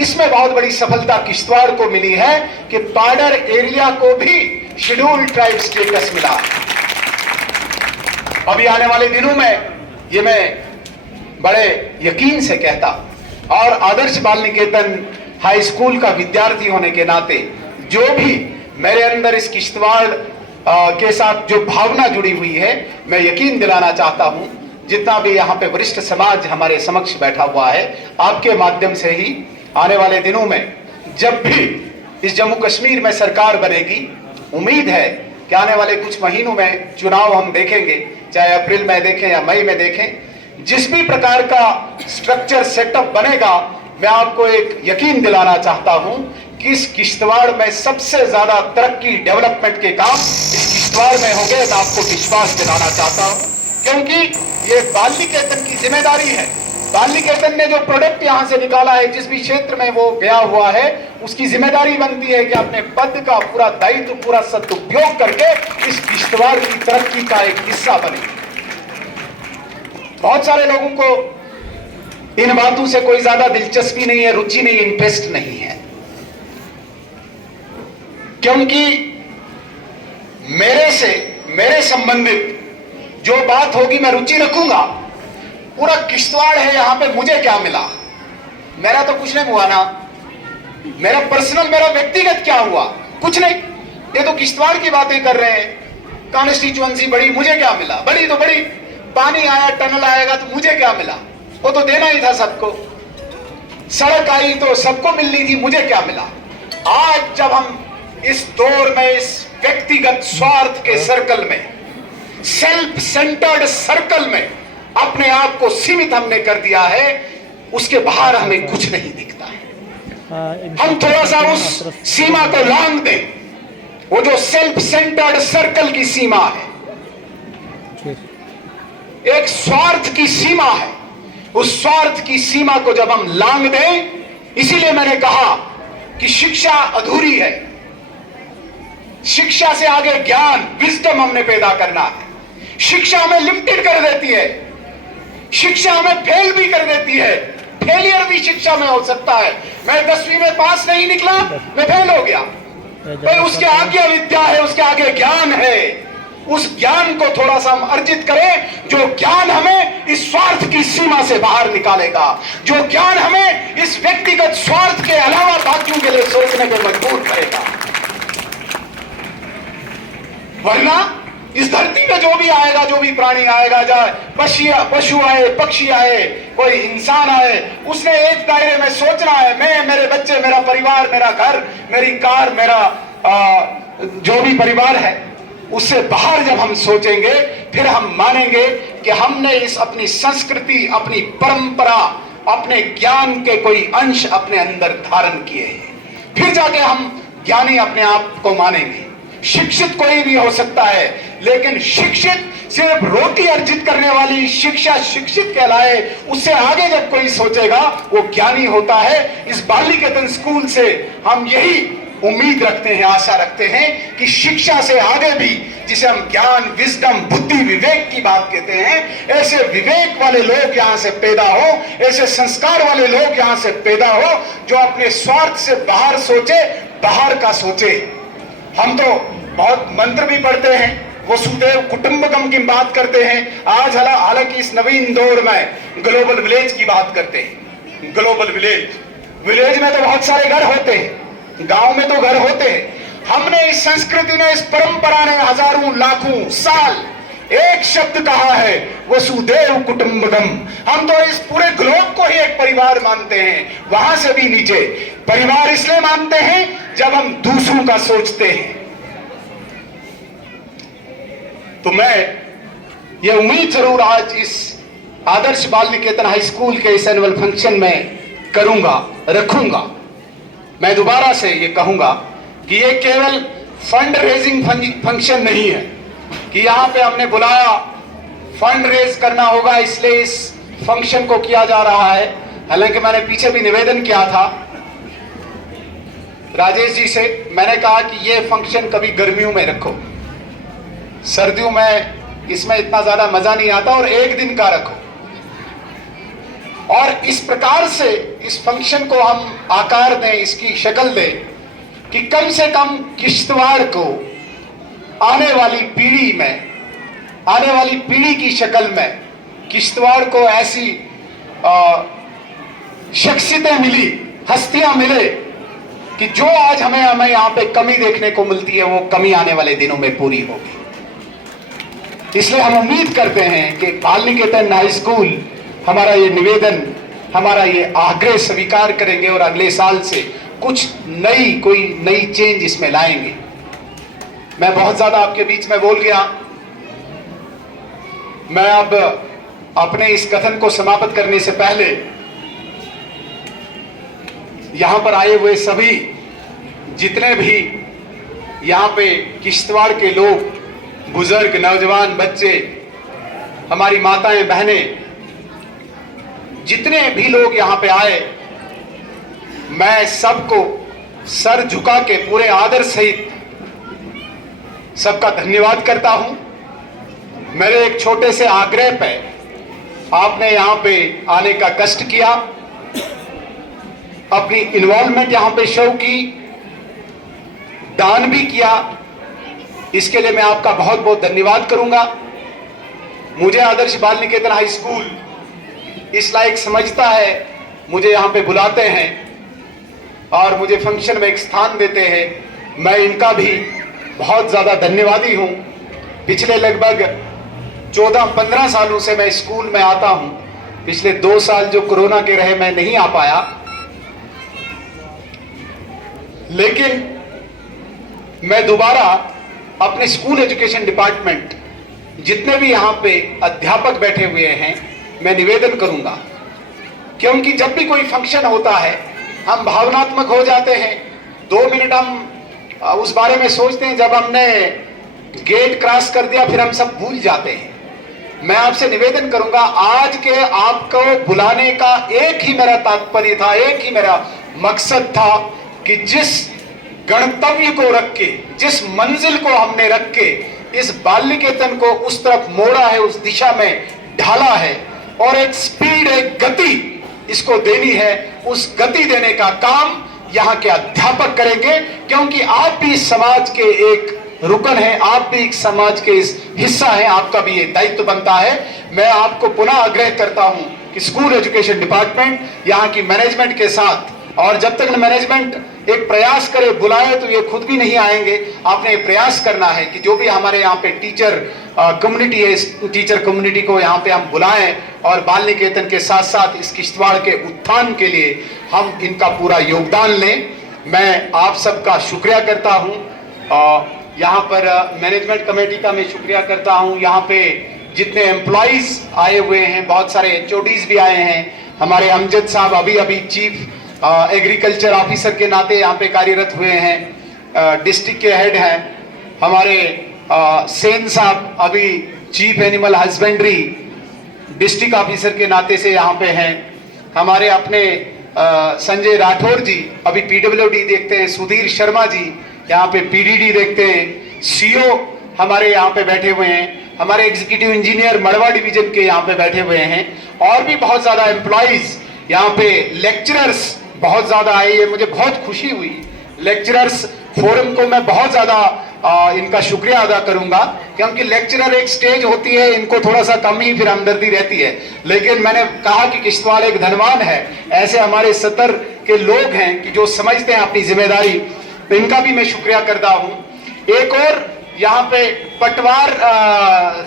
इसमें बहुत बड़ी सफलता किश्तवाड़ को मिली है कि बॉर्डर एरिया को भी शेड्यूल्ड ट्राइब स्टेटस मिला। अभी आने वाले दिनों में ये मैं बड़े यकीन से कहता, और आदर्श बाल निकेतन हाई स्कूल का विद्यार्थी होने के नाते जो भी मेरे अंदर इस किश्तवाड़ के साथ जो भावना जुड़ी हुई है, मैं यकीन दिलाना चाहता हूं, जितना भी यहाँ पे वरिष्ठ समाज हमारे समक्ष बैठा हुआ है, आपके माध्यम से ही आने वाले दिनों में जब भी इस जम्मू कश्मीर में सरकार बनेगी, उम्मीद है कि आने वाले कुछ महीनों में चुनाव हम देखेंगे, चाहे अप्रैल में देखें या मई में देखें, जिस भी प्रकार का स्ट्रक्चर सेटअप बनेगा, मैं आपको एक यकीन दिलाना चाहता हूं कि इस किश्तवाड़ में सबसे ज्यादा तरक्की, डेवलपमेंट के काम इस किश्तवाड़ में होंगे। मैं आपको विश्वास दिलाना चाहता हूं, क्योंकि ये बाल निकेतन की जिम्मेदारी है। बाल निकेतन ने जो प्रोडक्ट यहां से निकाला है, जिस भी क्षेत्र में वो गया हुआ है, उसकी जिम्मेदारी बनती है कि अपने पद का पूरा दायित्व, पूरा सदुपयोग करके इस किश्तवाड़ की तरक्की का एक हिस्सा बने। बहुत सारे लोगों को इन बातों से कोई ज्यादा दिलचस्पी नहीं है, रुचि नहीं, इंटरेस्ट नहीं है, क्योंकि मेरे संबंधित जो बात होगी मैं रुचि रखूंगा। पूरा किश्तवाड़ है, यहां पे मुझे क्या मिला? मेरा तो कुछ नहीं हुआ ना। मेरा पर्सनल, मेरा व्यक्तिगत क्या हुआ? कुछ नहीं। ये तो किश्तवाड़ की बातें कर रहे हैं। कॉन्स्टिट्यूएंसी बढ़ी, मुझे क्या मिला? बढ़ी तो बढ़ी। पानी आया, टनल आएगा तो मुझे क्या मिला? वो तो देना ही था सबको। सड़क आई तो सबको मिलनी थी, मुझे क्या मिला? आज जब हम इस दौर में, इस व्यक्तिगत स्वार्थ के सर्कल में, सेल्फ सेंटर्ड सर्कल में अपने आप को सीमित हमने कर दिया है, उसके बाहर हमें कुछ नहीं दिखता है। हम थोड़ा सा उस सीमा को लांघ दें, वो जो सेल्फ सेंटर्ड सर्कल की सीमा है, एक स्वार्थ की सीमा है, उस स्वार्थ की सीमा को जब हम लांघ दें, इसीलिए मैंने कहा कि शिक्षा अधूरी है। शिक्षा से आगे ज्ञान, विजडम हमने पैदा करना है। शिक्षा हमें लिमिटेड कर देती है, शिक्षा हमें फेल भी कर देती है। फेलियर भी शिक्षा में हो सकता है। मैं 10वीं में पास नहीं निकला, मैं फेल हो गया। भाई उसके आगे विद्या है, उसके आगे ज्ञान है। उस ज्ञान को थोड़ा सा हम अर्जित करें, जो ज्ञान हमें इस स्वार्थ की सीमा से बाहर निकालेगा, जो ज्ञान हमें इस व्यक्तिगत स्वार्थ के अलावा बाकियों के लिए सोचने पर मजबूर करेगा। वरना इस धरती में जो भी आएगा, जो भी प्राणी आएगा, जाए पशु आए, पक्षी आए, कोई इंसान आए, उसने एक दायरे में सोचना है, मैं, मेरे बच्चे, मेरा परिवार, मेरा घर, मेरी कार, मेरा जो भी परिवार है, उससे बाहर जब हम सोचेंगे, फिर हम मानेंगे कि हमने इस अपनी संस्कृति, अपनी परंपरा, अपने ज्ञान के कोई अंश अपने अंदर धारण किए हैं। फिर जाके हम ज्ञानी अपने आप को मानेंगे। शिक्षित कोई भी हो सकता है, लेकिन शिक्षित सिर्फ रोटी अर्जित करने वाली शिक्षा शिक्षित कहलाए, उससे आगे जब कोई सोचेगा वो ज्ञानी होता है। इस बाल निकेतन स्कूल से हम यही उम्मीद रखते हैं, आशा रखते हैं कि शिक्षा से आगे भी, जिसे हम ज्ञान, विजडम, बुद्धि, विवेक की बात कहते हैं, ऐसे विवेक वाले लोग यहां से पैदा हो, ऐसे संस्कार वाले लोग यहां से पैदा हो जो अपने स्वार्थ से बाहर सोचे, बाहर का सोचे। हम तो बहुत मंत्र भी पढ़ते हैं, वसुदेव कुटुंबकम की बात करते हैं। आज हालांकि इस नवीन दौर में ग्लोबल विलेज की बात करते हैं। ग्लोबल विलेज में तो बहुत सारे घर होते हैं, गांव में तो घर होते हैं। हमने इस संस्कृति ने, इस परंपरा ने हजारों लाखों साल एक शब्द कहा है, वसुदेव कुटुंबकम। हम तो इस पूरे ग्लोब को ही एक परिवार मानते हैं, वहां से भी नीचे। परिवार इसलिए मानते हैं जब हम दूसरों का सोचते हैं। तो मैं ये उम्मीद जरूर आज इस आदर्श बाल निकेतन हाई स्कूल के इस एनुअल फंक्शन में करूंगा, रखूंगा। मैं दोबारा से ये कहूंगा कि ये केवल फंड रेजिंग फंक्शन नहीं है कि यहां पे हमने बुलाया, फंड रेज करना होगा इसलिए इस फंक्शन को किया जा रहा है। हालांकि मैंने पीछे भी निवेदन किया था राजेश जी से, मैंने कहा कि ये फंक्शन कभी गर्मियों में रखो, सर्दियों में इसमें इतना ज्यादा मजा नहीं आता, और एक दिन का रखो। और इस प्रकार से इस फंक्शन को हम आकार दें, इसकी शक्ल दें कि कम से कम किश्तवाड़ को आने वाली पीढ़ी में, आने वाली पीढ़ी की शक्ल में किश्तवाड़ को ऐसी शख्सियतें मिली, हस्तियां मिले कि जो आज हमें यहां पे कमी देखने को मिलती है, वो कमी आने वाले दिनों में पूरी होगी। इसलिए हम उम्मीद करते हैं कि बाल निकेतन हाई स्कूल हमारा ये निवेदन, हमारा ये आग्रह स्वीकार करेंगे और अगले साल से कुछ कोई नई चेंज इसमें लाएंगे। मैं बहुत ज्यादा आपके बीच में बोल गया। मैं अब अपने इस कथन को समाप्त करने से पहले यहां पर आए हुए सभी जितने भी यहां पे किश्तवाड़ के लोग, बुजुर्ग, नौजवान, बच्चे, हमारी माताएं, बहनें, जितने भी लोग यहां पे आए, मैं सबको सर झुका के पूरे आदर सहित सबका धन्यवाद करता हूं। मेरे एक छोटे से आग्रह पे आपने यहां पे आने का कष्ट किया, अपनी इन्वॉल्वमेंट यहां पे शो की, दान भी किया, इसके लिए मैं आपका बहुत बहुत धन्यवाद करूंगा। मुझे आदर्श बाल निकेतन हाई स्कूल इस लायक समझता है, मुझे यहाँ पे बुलाते हैं और मुझे फंक्शन में एक स्थान देते हैं। मैं इनका भी बहुत ज़्यादा धन्यवादी हूँ। पिछले लगभग 14-15 सालों से मैं स्कूल में आता हूँ। पिछले 2 साल जो कोरोना के रहे मैं नहीं आ पाया, लेकिन मैं दोबारा अपने स्कूल एजुकेशन डिपार्टमेंट, जितने भी यहाँ पे अध्यापक बैठे हुए हैं, मैं निवेदन करूंगा, क्योंकि जब भी कोई फंक्शन होता है हम भावनात्मक हो जाते हैं। 2 मिनट हम उस बारे में सोचते हैं, जब हमने गेट क्रॉस कर दिया फिर हम सब भूल जाते हैं। मैं आपसे निवेदन करूंगा, आज के आपको बुलाने का एक ही मेरा तात्पर्य था, एक ही मेरा मकसद था कि जिस गणतव्य को रख के, जिस मंजिल को हमने रख के इस बाल निकेतन को उस तरफ मोड़ा है, उस दिशा में ढाला है, और एक स्पीड, एक गति इसको देनी है, उस गति देने का काम यहाँ के अध्यापक करेंगे, क्योंकि आप भी इस समाज के एक रुकन हैं, आप भी एक समाज के इस हिस्सा हैं, आपका भी ये दायित्व बनता है। मैं आपको पुनः आग्रह करता हूँ कि स्कूल एजुकेशन डिपार्टमेंट यहाँ की मैनेजमेंट के साथ, और जब तक मैनेजमेंट एक प्रयास करे, बुलाए, तो ये खुद भी नहीं आएंगे। आपने ये प्रयास करना है कि जो भी हमारे यहाँ पे टीचर कम्युनिटी है, इस टीचर कम्युनिटी को यहाँ पे हम बुलाएं और बाल निकेतन के साथ साथ इस किश्तवाड़ के उत्थान के लिए हम इनका पूरा योगदान लें। मैं आप सबका शुक्रिया करता हूँ। यहाँ पर मैनेजमेंट कमेटी का मैं शुक्रिया करता हूँ। यहाँ पे जितने एम्प्लॉइज आए हुए हैं, बहुत सारे HODs भी आए हैं। हमारे अमजद साहब अभी चीफ एग्रीकल्चर ऑफिसर के नाते यहाँ पे कार्यरत हुए हैं, डिस्ट्रिक्ट के हेड हैं। हमारे सेन साहब अभी chief animal husbandry district officer के नाते से यहाँ पे हैं। हमारे अपने संजय राठौर जी अभी पीडब्ल्यूडी देखते हैं, सुधीर शर्मा जी यहाँ पे पीडीडी देखते हैं, सीओ हमारे यहाँ पे बैठे हुए हैं, हमारे एग्जीक्यूटिव इंजीनियर मड़वा डिवीजन के यहाँ पे बैठे हुए हैं, और भी बहुत ज्यादा एम्प्लॉइज यहाँ पे, लेक्चरर्स बहुत ज्यादा आए, ये मुझे बहुत खुशी हुई। लेक्चरर्स फोरम को मैं बहुत ज्यादा इनका शुक्रिया अदा करूंगा, क्योंकि लेक्चरर एक स्टेज होती है, इनको थोड़ा सा कम ही फिर हमदर्दी रहती है, लेकिन मैंने कहा कि किश्तवाड़ एक धनवान है, ऐसे हमारे 70 के लोग हैं कि जो समझते हैं अपनी जिम्मेदारी, तो इनका भी मैं शुक्रिया करता हूं। एक और यहाँ पे पटवार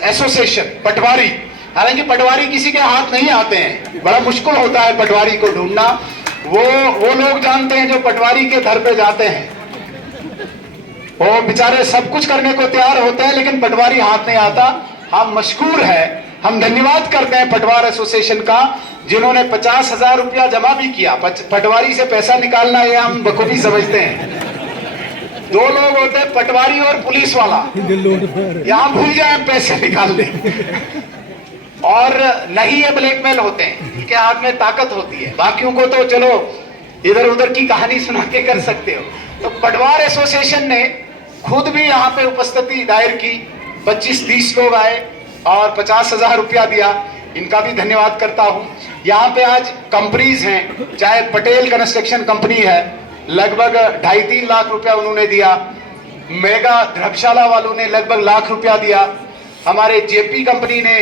एसोसिएशन, पटवारी, हालांकि पटवारी किसी के हाथ नहीं आते हैं, बड़ा मुश्किल होता है पटवारी को ढूंढना, वो लोग जानते हैं जो पटवारी के घर पे जाते हैं, वो बेचारे सब कुछ करने को तैयार होते हैं, लेकिन पटवारी हाथ नहीं आता। हम मशकूर है, हम धन्यवाद करते हैं पटवार एसोसिएशन का, जिन्होंने 50,000 रुपया जमा भी किया। पटवारी से पैसा निकालना ये हम बखूबी समझते हैं। 2 लोग होते हैं, पटवारी और पुलिस वाला, यहाँ भूल जाए पैसे निकालने, और नहीं ये ब्लैकमेल होते हैं, इनके हाथ में ताकत होती है, बाकियों को तो चलो इधर उधर की कहानी सुना के कर सकते हो। तो पटवार एसोसिएशन ने खुद भी यहाँ पे उपस्थिति दायर की, 25-30 लोग आए और 50,000 रुपया दिया, इनका भी धन्यवाद करता हूँ। यहाँ पे आज कंपनीज हैं, चाहे पटेल कंस्ट्रक्शन कंपनी है, लगभग 2.5-3 लाख रुपया उन्होंने दिया, मेगा धर्मशाला वालों ने लगभग लाख रुपया दिया, हमारे जेपी कंपनी ने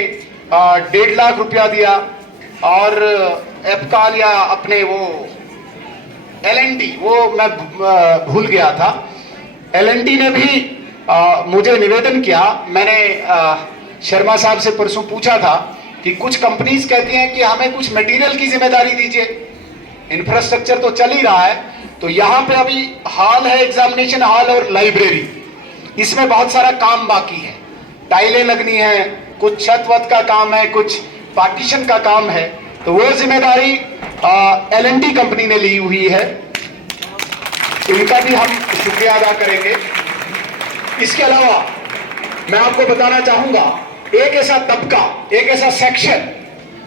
1.5 लाख रुपया दिया, और एफकाल या अपने वो LNT, वो मैं भूल गया था, LNT ने भी मुझे निवेदन किया। मैंने शर्मा साहब से परसों पूछा था कि कुछ कंपनीज कहती हैं कि हमें कुछ मटेरियल की जिम्मेदारी दीजिए, इंफ्रास्ट्रक्चर तो चल ही रहा है, तो यहाँ पे अभी हॉल है, एग्जामिनेशन हॉल और लाइब्रेरी, इसमें बहुत सारा काम बाकी है, टाइलें लगनी है, कुछ छत वत का काम है, कुछ पार्टीशन का काम है, तो वो जिम्मेदारी LNT कंपनी ने ली हुई है, इनका भी हम शुक्रिया अदा करेंगे। इसके अलावा मैं आपको बताना चाहूंगा, एक ऐसा तबका, एक ऐसा सेक्शन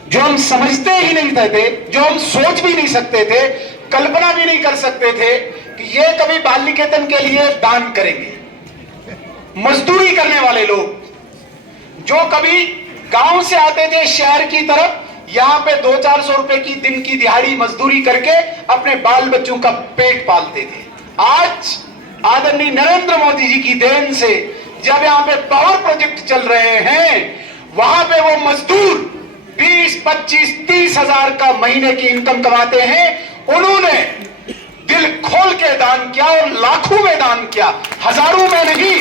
जो हम समझते ही नहीं थे, जो हम सोच भी नहीं सकते थे, कल्पना भी नहीं कर सकते थे कि ये कभी बाल निकेतन के लिए दान करेंगे। मजदूरी करने वाले लोग जो कभी गांव से आते थे शहर की तरफ, यहाँ पे 200-400 रुपए की दिन की दिहाड़ी मजदूरी करके अपने बाल बच्चों का पेट पालते थे, आज आदरणीय नरेंद्र मोदी जी की देन से जब यहाँ पे पावर प्रोजेक्ट चल रहे हैं, वहां पे वो मजदूर 20, 25, 30 हजार का महीने की इनकम कमाते हैं, उन्होंने दिल खोल के दान किया और लाखों में दान किया, हजारों में नहीं,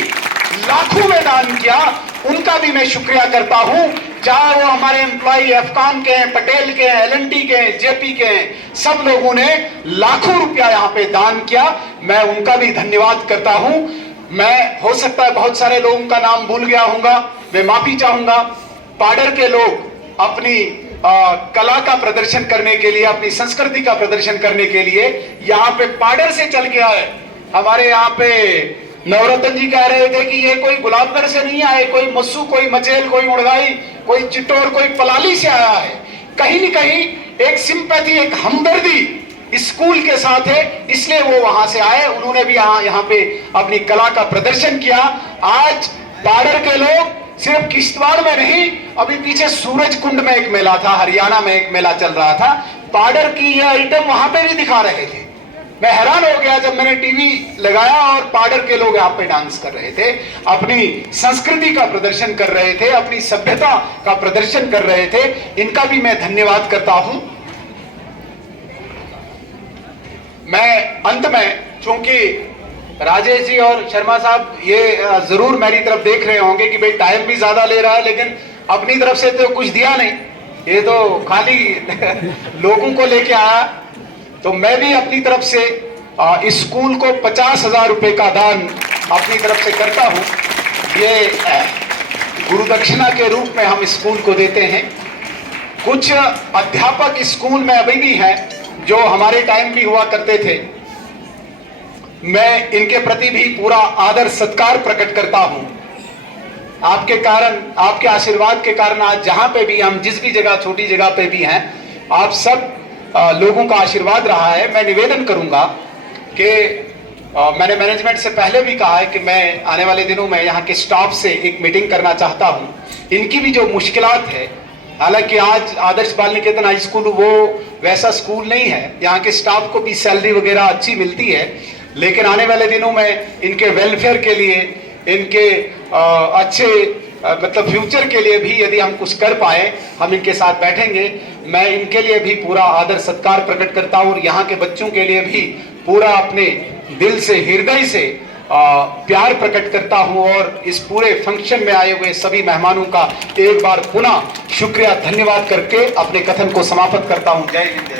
लाखों में दान किया। उनका भी मैं शुक्रिया करता हूं, चाहे वो हमारे एम्प्लॉय एफकान के हैं, पटेल के हैं, LNT के हैं, जेपी के हैं, सब लोगों ने लाखों रुपया यहाँ पे दान किया, मैं उनका भी धन्यवाद करता हूं। मैं हो सकता है बहुत सारे लोगों का नाम भूल गया हूंगा, मैं माफी चाहूंगा। पाडर के लोग अपनी कला का प्रदर्शन करने के लिए, अपनी संस्कृति का प्रदर्शन करने के लिए यहाँ पे पाडर से चल के आए। हमारे यहाँ पे नवरत्न जी कह रहे थे कि ये कोई गुलाबगढ़ से नहीं आए, कोई मस्सू, कोई मचेल, कोई उड़गाई, कोई चित्तौड़, कोई पलाली से आया है। कहीं न कहीं एक सिंपैथी, एक हमदर्दी स्कूल के साथ है, इसलिए वो वहां से आए, उन्होंने भी यहाँ पे अपनी कला का प्रदर्शन किया। आज पाडर के लोग सिर्फ किश्तवाड़ में नहीं, अभी पीछे सूरज कुंड में एक मेला था, हरियाणा में एक मेला चल रहा था, पाडर की ये आइटम वहां पे भी दिखा रहे थे। मैं हैरान हो गया जब मैंने टीवी लगाया और पाडर के लोग यहाँ पे डांस कर रहे थे, अपनी संस्कृति का प्रदर्शन कर रहे थे, अपनी सभ्यता का प्रदर्शन कर रहे थे। इनका भी मैं धन्यवाद करता हूं। मैं अंत में, चूंकि राजेश जी और शर्मा साहब ये जरूर मेरी तरफ देख रहे होंगे कि भाई टाइम भी ज्यादा ले रहा है, लेकिन अपनी तरफ से तो कुछ दिया नहीं, ये तो खाली लोगों को लेके आया। तो मैं भी अपनी तरफ से इस स्कूल को 50,000 रुपए का दान अपनी तरफ से करता हूं। ये गुरु दक्षिणा के रूप में हम स्कूल को देते हैं। कुछ अध्यापक स्कूल में अभी भी हैं जो हमारे टाइम भी हुआ करते थे, मैं इनके प्रति भी पूरा आदर सत्कार प्रकट करता हूं। आपके कारण, आपके आशीर्वाद के कारण आज जहां पे भी हम, जिस भी जगह, छोटी जगह पे भी हैं, आप सब लोगों का आशीर्वाद रहा है। मैं निवेदन करूंगा कि मैंने मैनेजमेंट से पहले भी कहा है कि मैं आने वाले दिनों में यहाँ के स्टाफ से एक मीटिंग करना चाहता हूँ। इनकी भी जो मुश्किलात है, हालांकि आज आदर्श बाल निकेतन हाई स्कूल वो वैसा स्कूल नहीं है, यहाँ के स्टाफ को भी सैलरी वगैरह अच्छी मिलती है, लेकिन आने वाले दिनों में इनके वेलफेयर के लिए, इनके अच्छे मतलब फ्यूचर के लिए भी यदि हम कुछ कर पाए, हम इनके साथ बैठेंगे। मैं इनके लिए भी पूरा आदर सत्कार प्रकट करता हूँ और यहाँ के बच्चों के लिए भी पूरा अपने दिल से, हृदय से प्यार प्रकट करता हूँ और इस पूरे फंक्शन में आए हुए सभी मेहमानों का एक बार पुनः शुक्रिया, धन्यवाद करके अपने कथन को समाप्त करता हूँ। जय हिंद।